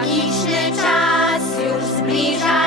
Magiczny czas już zbliża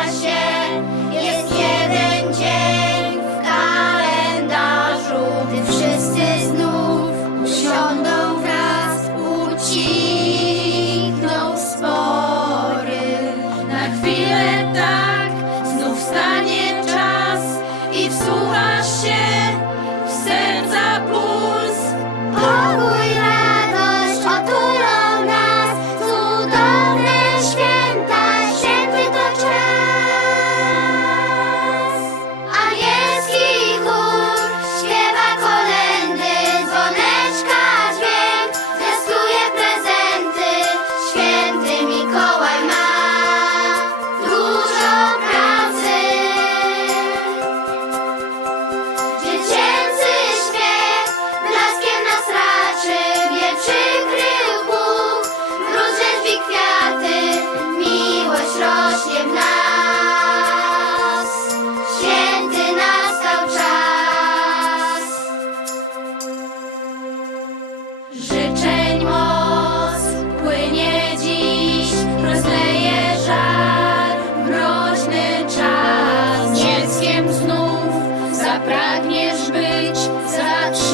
pragniesz być zatrzymany.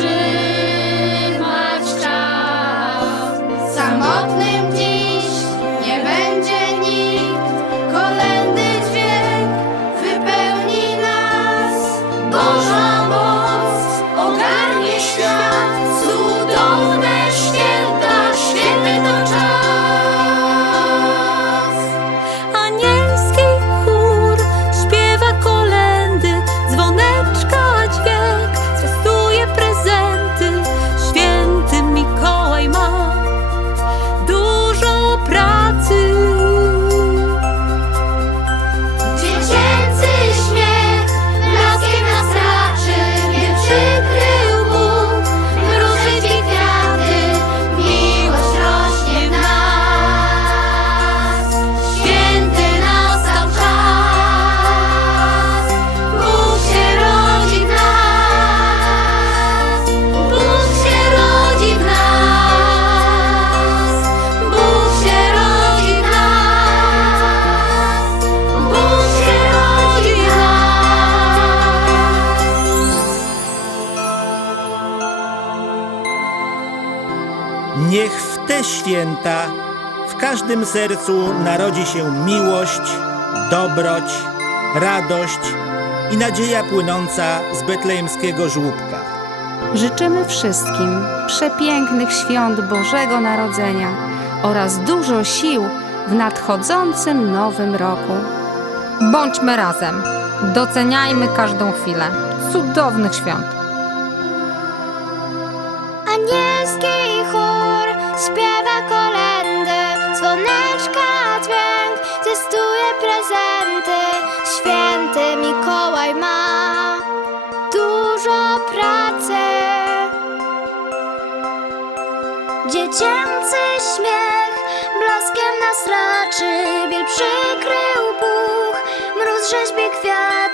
Niech w te święta w każdym sercu narodzi się miłość, dobroć, radość i nadzieja płynąca z betlejemskiego żłóbka. Życzymy wszystkim przepięknych świąt Bożego Narodzenia oraz dużo sił w nadchodzącym nowym roku. Bądźmy razem, doceniajmy każdą chwilę cudownych świąt. Anielskie Dziecięcy śmiech blaskiem nas raczy, biel przykrył buch, mróz rzeźbie kwiat.